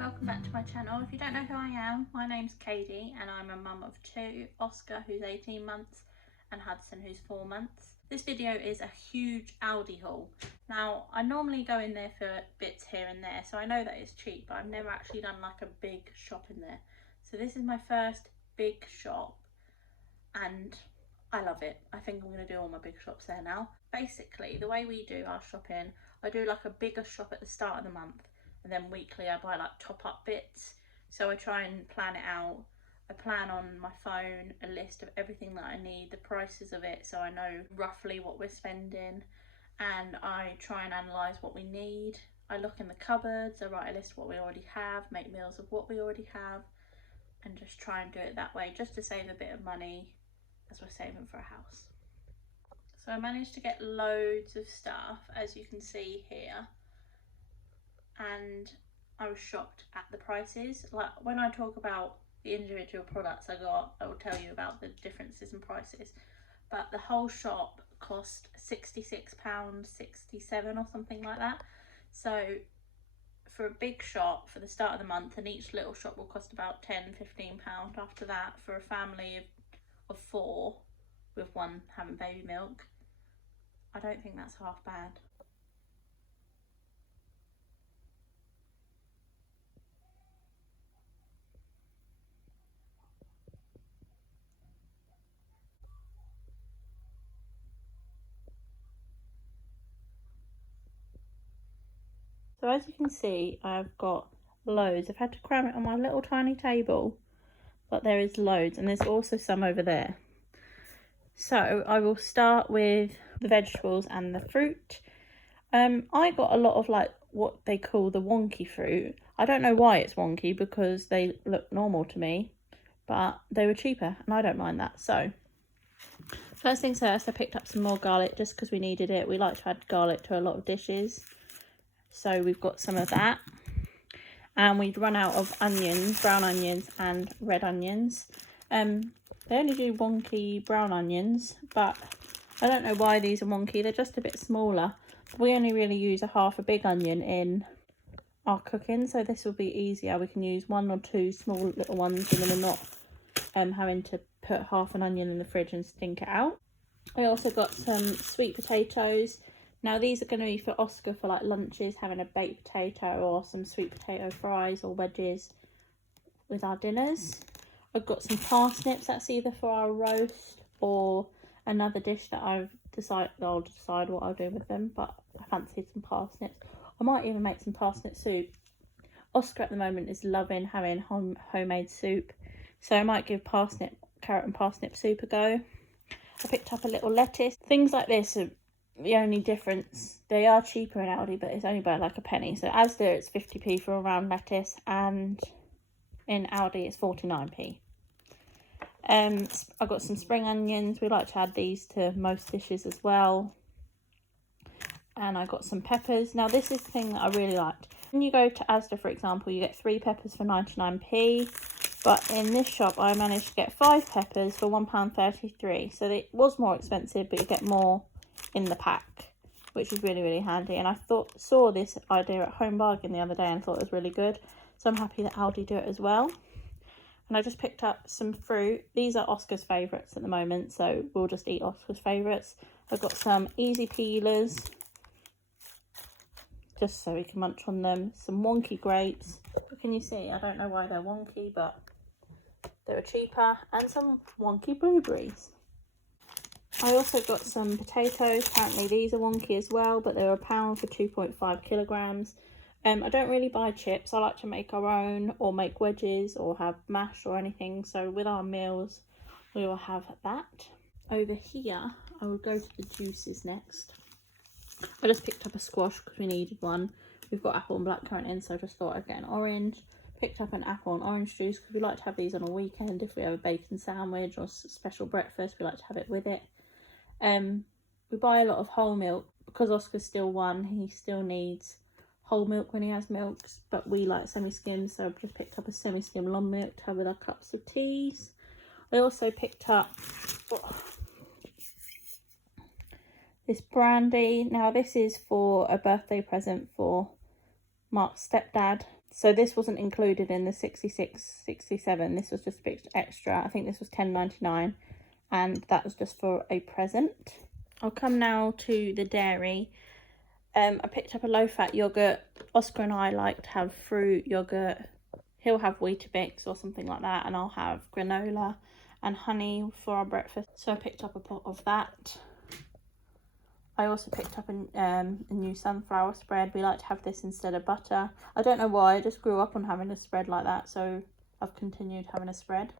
welcome back to my channel. If you don't know who I am, my name's Katie and I'm a mum of two, Oscar who's 18 months and Hudson who's 4 months. This video is a huge Aldi haul. Now I normally go in there for bits here and there, so I know that it's cheap, but I've never actually done like a big shop in there. So this is my first big shop and I love it. I think I'm going to do all my big shops there now. Basically the way we do our shopping, I do like a bigger shop at the start of the month, and then weekly I buy like top up bits. So I try and plan it out. I plan on my phone a list of everything that I need, the prices of it, so I know roughly what we're spending, and I try and analyse what we need. I look in the cupboards, I write a list of what we already have, make meals of what we already have, and just try and do it that way, just to save a bit of money as we're saving for a house. So I managed to get loads of stuff, as you can see here, and I was shocked at the prices. Like when I talk about the individual products I got, I will tell you about the differences in prices, but the whole shop cost £66.67 or something like that. So for a big shop for the start of the month, and each little shop will cost about £10–15 after that, for a family of 4 with one having baby milk, I don't think that's half bad. So as you can see, I've got loads. I've had to cram it on my little tiny table, but there is loads, and there's also some over there. So I will start with the vegetables and the fruit. I got a lot of like what they call the wonky fruit. I don't know why it's wonky, because they look normal to me, but they were cheaper and I don't mind that. So first things first, I picked up some more garlic just because we needed it. We like to add garlic to a lot of dishes. So we've got some of that, and we've run out of onions, brown onions and red onions. They only do wonky brown onions, but I don't know why these are wonky. They're just a bit smaller. We only really use half a big onion in our cooking, so this will be easier. We can use 1 or 2 small little ones, and then we're not having to put half an onion in the fridge and stink it out. I also got some sweet potatoes. Now these are going to be for Oscar for like lunches, having a baked potato or some sweet potato fries or wedges with our dinners. I've got some parsnips. That's either for our roast or another dish that I'll decide what I'll do with them, but I fancied some parsnips. I might even make some parsnip soup. Oscar at the moment is loving having homemade soup, so I might give carrot and parsnip soup a go. I picked up a little lettuce. Things like this are the only difference. They are cheaper in Aldi, but it's only by like a penny. So Asda it's 50p for a round lettuce, and in Aldi it's 49p. I got some spring onions. We like to add these to most dishes as well. And I got some peppers. Now this is the thing that I really liked. When you go to Asda, for example, you get 3 peppers for 99p. But in this shop, I managed to get 5 peppers for £1.33. So it was more expensive, but you get more in the pack, which is really, really handy. And I saw this idea at Home Bargain the other day and thought it was really good. So I'm happy that Aldi do it as well. And I just picked up some fruit. These are Oscar's favourites at the moment, so we'll just eat Oscar's favourites. I've got some easy peelers, just so we can munch on them. Some wonky grapes. What can you see? I don't know why they're wonky, but they were cheaper. And some wonky blueberries. I also got some potatoes. Apparently these are wonky as well, but they're £1 for 2.5 kilograms. I don't really buy chips. I like to make our own, or make wedges, or have mash or anything. So with our meals, we will have that. Over here, I will go to the juices next. I just picked up a squash because we needed one. We've got apple and blackcurrant in, so I just thought I'd get an orange. Picked up an apple and orange juice because we like to have these on a weekend. If we have a bacon sandwich or special breakfast, we like to have it with it. We buy a lot of whole milk because Oscar's still 1. He still needs whole milk when he has milks, but we like semi-skim, so I've just picked up a semi-skim long milk to have with our cups of teas. I also picked up this brandy. Now this is for a birthday present for Mark's stepdad. So this wasn't included in the 66.67. This was just a bit extra. I think this was $10.99, and that was just for a present. I'll come now to the dairy. I picked up a low-fat yogurt. Oscar and I like to have fruit yogurt. He'll have Weetabix or something like that, and I'll have granola and honey for our breakfast. So I picked up a pot of that. I also picked up a new sunflower spread. We like to have this instead of butter. I don't know why, I just grew up on having a spread like that, so I've continued having a spread.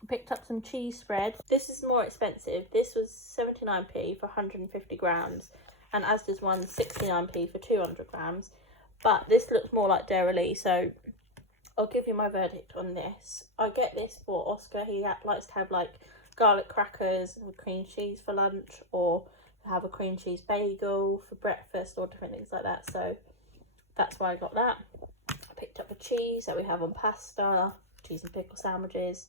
I picked up some cheese spread. This is more expensive. This was 79p for 150 grams, and Asda's one 69p for 200 grams. But this looks more like Dairy Lee, so I'll give you my verdict on this. I get this for Oscar. He likes to have like garlic crackers with cream cheese for lunch, or have a cream cheese bagel for breakfast, or different things like that. So that's why I got that. I picked up a cheese that we have on pasta, cheese and pickle sandwiches,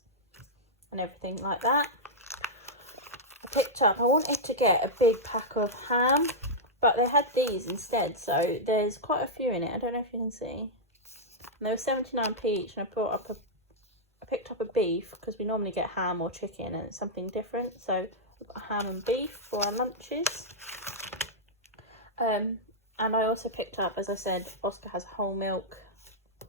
and everything like that. I wanted to get a big pack of ham, but they had these instead, so there's quite a few in it. I don't know if you can see. And they were 79p each, and I picked up a beef because we normally get ham or chicken, and it's something different. So we've got ham and beef for our lunches. And I also picked up, as I said, Oscar has whole milk,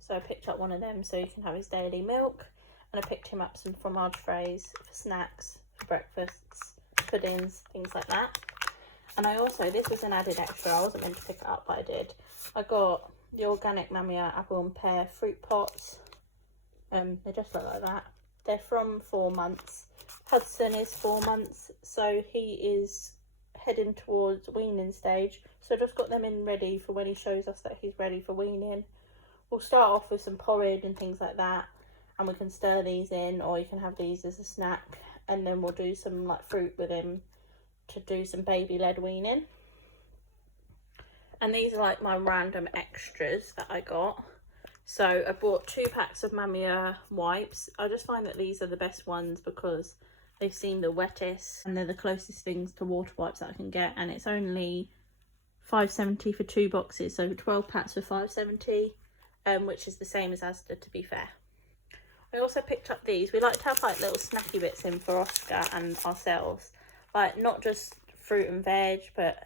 so I picked up one of them so he can have his daily milk. And I picked him up some fromage fraise for snacks, for breakfasts, puddings, things like that. And I also, this was an added extra, I wasn't meant to pick it up, but I did. I got the organic Mamiya apple and pear fruit pots. They just look like that. They're from 4 months. Hudson is 4 months, so he is heading towards weaning stage. So I just got them in ready for when he shows us that he's ready for weaning. We'll start off with some porridge and things like that, and we can stir these in, or you can have these as a snack, and then we'll do some like fruit with him to do some baby-led weaning. And these are like my random extras that I got. So I bought 2 packs of Mamiya wipes. I just find that these are the best ones because they seem the wettest, and they're the closest things to water wipes that I can get. And it's only $5.70 for 2 boxes, so 12 packs for $5.70, which is the same as Asda, to be fair. I also picked up these. We like to have like little snacky bits in for Oscar and ourselves, like not just fruit and veg, but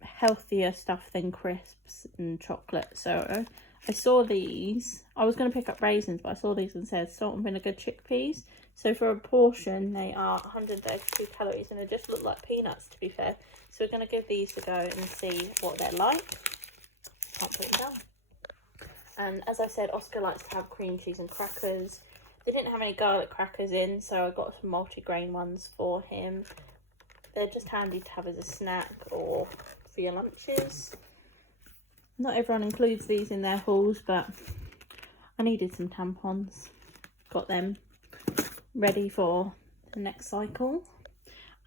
healthier stuff than crisps and chocolate. So I saw these. I was going to pick up raisins, but I saw these and said salt and vinegar chickpeas. So for a portion, they are 132 calories, and they just look like peanuts, to be fair. So we're going to give these a go and see what they're like. Can't put them down. And as I said, Oscar likes to have cream cheese and crackers. They didn't have any garlic crackers in, so I got some multi-grain ones for him. They're just handy to have as a snack or for your lunches. Not everyone includes these in their hauls, but I needed some tampons. Got them ready for the next cycle.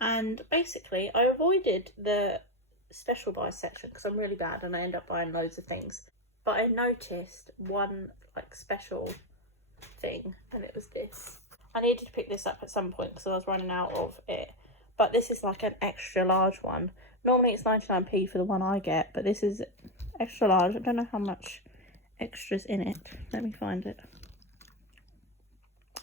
And basically, I avoided the special buy section because I'm really bad and I end up buying loads of things. But I noticed one like special thing, and it was this. I needed to pick this up at some point because I was running out of it. But this is like an extra large one. Normally it's 99p for the one I get, but this is extra large. I don't know how much extra's in it. Let me find it.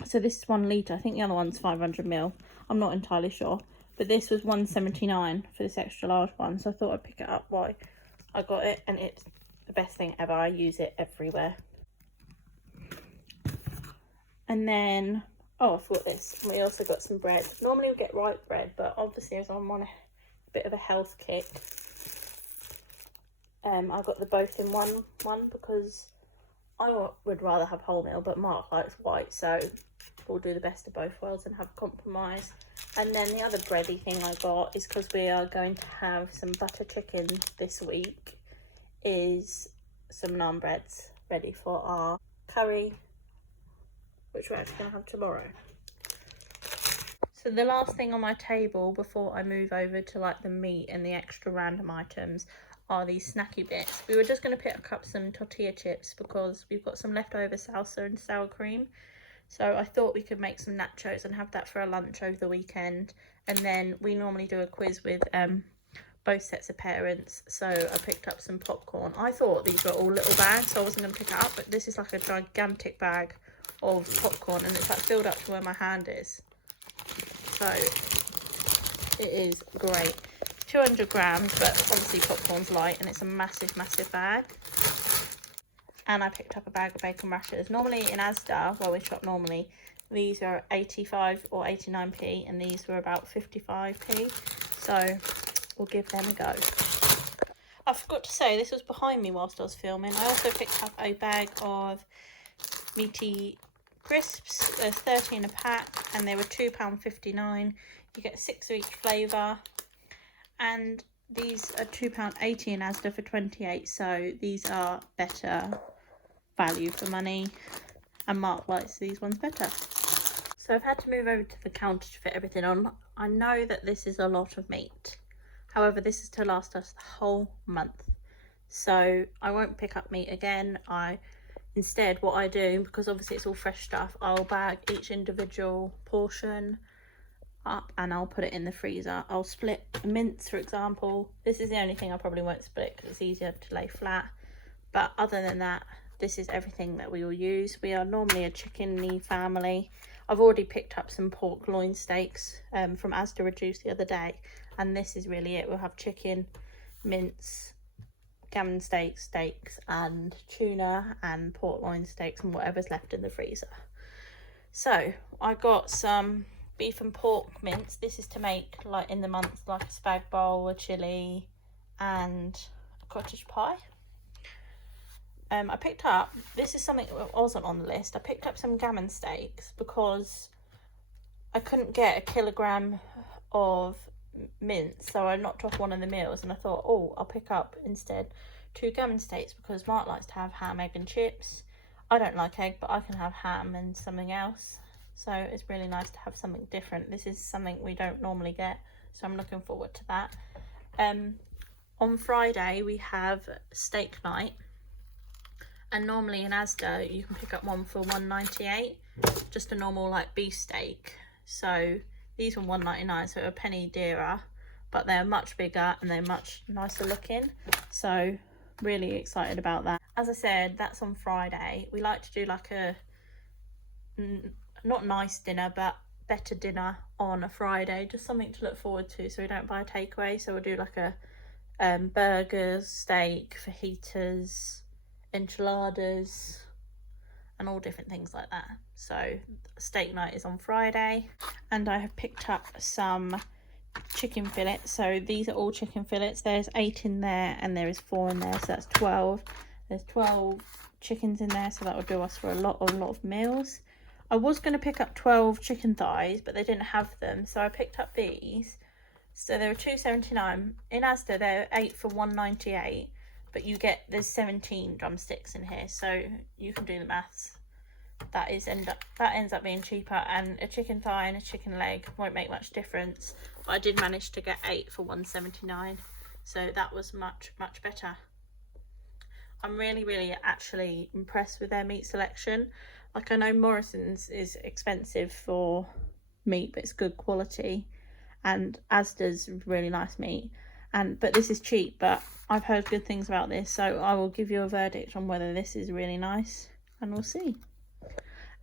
So this is 1 litre. I think the other one's 500ml. I'm not entirely sure. But this was $1.79 for this extra large one. So I thought I'd pick it up while I got it. And it's the best thing ever. I use it everywhere. And then, oh, I thought this. We also got some bread. Normally we get white bread, but obviously as I'm on a bit of a health kick, I got the both in one because I would rather have wholemeal, but Mark likes white, so we'll do the best of both worlds and have a compromise. And then the other bready thing I got is because we are going to have some butter chicken this week, is some naan breads ready for our curry, which we're actually going to have tomorrow. So the last thing on my table before I move over to like the meat and the extra random items are these snacky bits. We were just going to pick up some tortilla chips because we've got some leftover salsa and sour cream. So I thought we could make some nachos and have that for a lunch over the weekend. And then we normally do a quiz with both sets of parents, so I picked up some popcorn. I thought these were all little bags, so I wasn't going to pick it up, but this is like a gigantic bag of popcorn, and it's like filled up to where my hand is. So it is great. 200 grams, but obviously popcorn's light, and it's a massive bag. And I picked up a bag of bacon rashers. Normally in Asda, where we shop normally, these are 85 or 89p, and these were about 55p, so we'll give them a go. I forgot to say, this was behind me whilst I was filming. I also picked up a bag of meaty crisps. There's 13 a pack, and they were £2.59. You get 6 of each flavour, and these are £2.80 in Asda for 28, so these are better value for money, and Mark likes these ones better. So I've had to move over to the counter to fit everything on. I know that this is a lot of meat, however this is to last us the whole month, so I won't pick up meat again. Instead, what I do, because obviously it's all fresh stuff, I'll bag each individual portion up and I'll put it in the freezer. I'll split mince, for example. This is the only thing I probably won't split because it's easier to lay flat, but other than that, this is everything that we will use. We are normally a chicken-y family. I've already picked up some pork loin steaks from Asda Reduced the other day, and this is really it. We'll have chicken, mince, gammon steaks, and tuna and pork loin steaks and whatever's left in the freezer. So I got some beef and pork mince. This is to make like in the month, like a spag bowl, a chilli and a cottage pie. I picked up, this is something that wasn't on the list, I picked up some gammon steaks because I couldn't get a kilogram of mince, so I knocked off one of the meals, and I thought, oh, I'll pick up instead 2 gammon steaks because Mark likes to have ham, egg and chips. I don't like egg, but I can have ham and something else, so it's really nice to have something different. This is something we don't normally get, so I'm looking forward to that. On Friday we have steak night, and normally in Asda you can pick up one for £1.98, just a normal like beef steak. So these were £1.99, so a penny dearer, but they're much bigger and they're much nicer looking, so really excited about that. As I said, that's on Friday. We like to do like a not nice dinner, but better dinner on a Friday, just something to look forward to, so we don't buy a takeaway. So we'll do like a burgers, steak, fajitas, enchiladas and all different things like that. So steak night is on Friday, and I have picked up some chicken fillets. So these are all chicken fillets. There's 8 in there and there is 4 in there, so that's 12. There's 12 chickens in there, so that will do us for a lot of meals. I was going to pick up 12 chicken thighs, but they didn't have them, so I picked up these. So they were £2.79 in Asda. They're 8 for £1.98, but you get, there's 17 drumsticks in here, so you can do the maths. That ends up being cheaper, and a chicken thigh and a chicken leg won't make much difference, but I did manage to get 8 for £1.79, so that was much better. I'm really actually impressed with their meat selection. Like, I know Morrison's is expensive for meat, but it's good quality, and Asda's really nice meat, but this is cheap. But I've heard good things about this, so I will give you a verdict on whether this is really nice, and we'll see.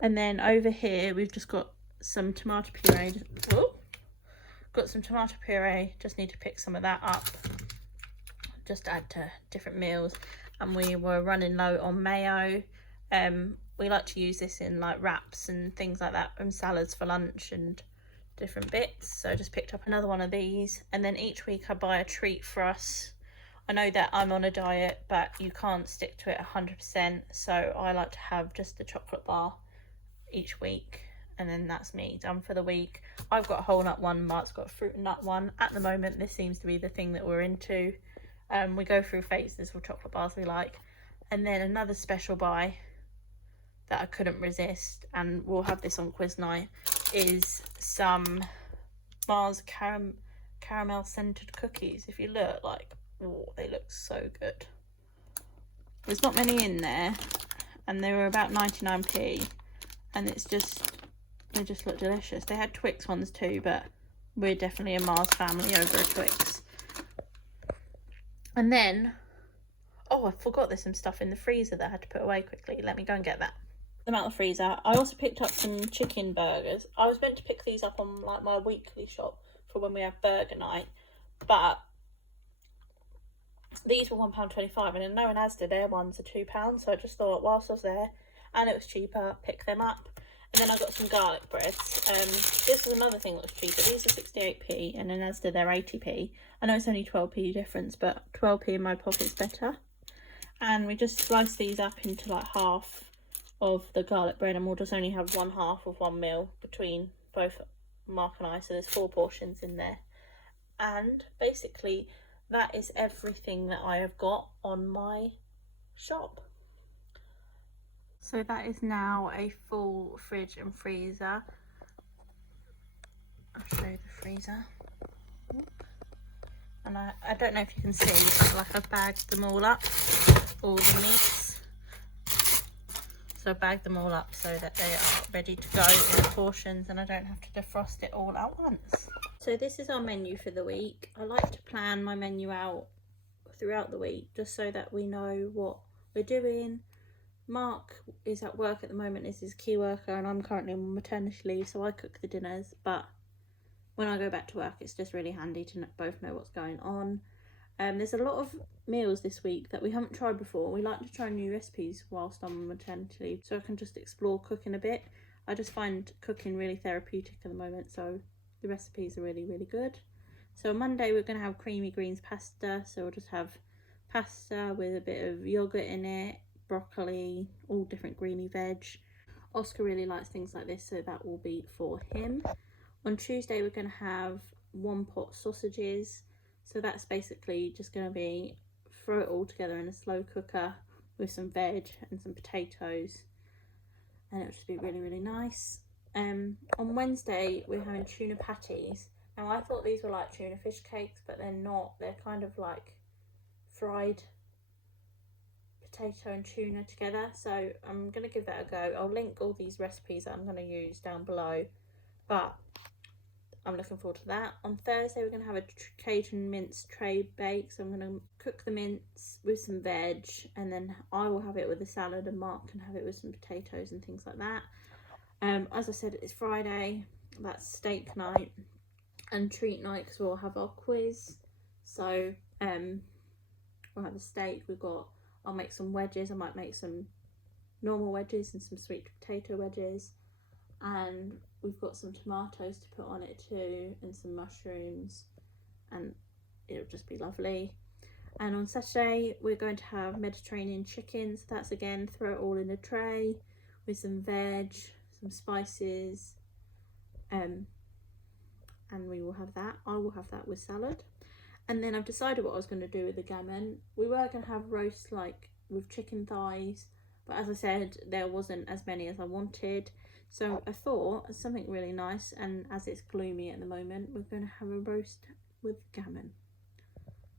And then over here we've just got some tomato puree. Just need to pick some of that up, just add to different meals. And we were running low on mayo. We like to use this in like wraps and things like that, and salads for lunch and different bits. So I just picked up another one of these, and then each week I buy a treat for us. I know that I'm on a diet, but you can't stick to it 100%, so I like to have just a chocolate bar each week, and then that's me done for the week. I've got a whole nut one, Mark's got a fruit and nut one. At the moment this seems to be the thing that we're into. We go through phases for chocolate bars we like. And then another special buy that I couldn't resist, and we'll have this on quiz night, is some Mars caramel scented cookies. If you look, like, oh, they look so good. There's not many in there, and they were about 99p, and they just look delicious. They had Twix ones too, but we're definitely a Mars family over a Twix. And then, oh, I forgot there's some stuff in the freezer that I had to put away quickly. Let me go and get that. Them out of the freezer. I also picked up some chicken burgers. I was meant to pick these up on like my weekly shop for when we have burger night, but these were £1.25, and I know in Asda their ones are £2, so I just thought whilst I was there and it was cheaper, pick them up. And then I got some garlic breads. This was another thing that was cheaper. These are 68p, and in Asda they're 80p. I know it's only 12p difference, but 12p in my pocket's better. And we just sliced these up into like half of the garlic bread, and we'll just only have one half of one meal between both Mark and I, so there's 4 portions in there. And basically that is everything that I have got on my shop. So that is now a full fridge and freezer. I'll show you the freezer. And I don't know if you can see, but like I've bagged them all up, all the meats. So I bagged them all up so that they are ready to go in portions, and I don't have to defrost it all at once. So this is our menu for the week. I like to plan my menu out throughout the week just so that we know what we're doing. Mark is at work at the moment, is his key worker, and I'm currently on maternity leave, so I cook the dinners, but when I go back to work it's just really handy to both know what's going on. There's a lot of meals this week that we haven't tried before. We like to try new recipes whilst I'm on maternity leave, so I can just explore cooking a bit. I just find cooking really therapeutic at the moment, so the recipes are really, really good. So on Monday we're going to have creamy greens pasta, so we'll just have pasta with a bit of yoghurt in it, broccoli, all different greeny veg. Oscar really likes things like this, so that will be for him. On Tuesday we're going to have one pot sausages, so that's basically just going to be throw it all together in a slow cooker with some veg and some potatoes, and it'll just be really, really nice. On Wednesday we're having tuna patties. Now I thought these were like tuna fish cakes, but they're not. They're kind of like fried potato and tuna together, so I'm going to give that a go. I'll link all these recipes that I'm going to use down below, but I'm looking forward to that. On Thursday we're going to have a Cajun mince tray bake, so I'm going to cook the mince with some veg, and then I will have it with a salad and Mark can have it with some potatoes and things like that. As I said, it's Friday, that's steak night and treat night because we'll have our quiz. So we'll have a steak, I'll make some wedges, I might make some normal wedges and some sweet potato wedges, and we've got some tomatoes to put on it too, and some mushrooms, and it'll just be lovely. And on Saturday we're going to have Mediterranean chicken, so that's again throw it all in a tray with some veg, some spices, and we will have that. I will have that with salad. And then I've decided what I was going to do with the gammon. We were going to have roast like with chicken thighs, but as I said, there wasn't as many as I wanted. So I thought something really nice, and as it's gloomy at the moment, we're going to have a roast with gammon.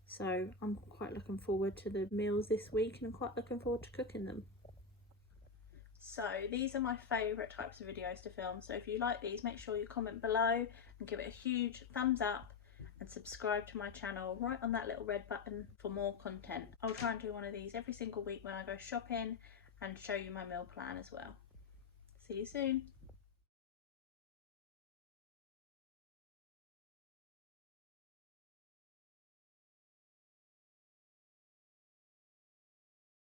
So I'm quite looking forward to the meals this week, and I'm quite looking forward to cooking them. So these are my favourite types of videos to film. So if you like these, make sure you comment below and give it a huge thumbs up, and subscribe to my channel right on that little red button for more content. I'll try and do one of these every single week when I go shopping and show you my meal plan as well. See you soon.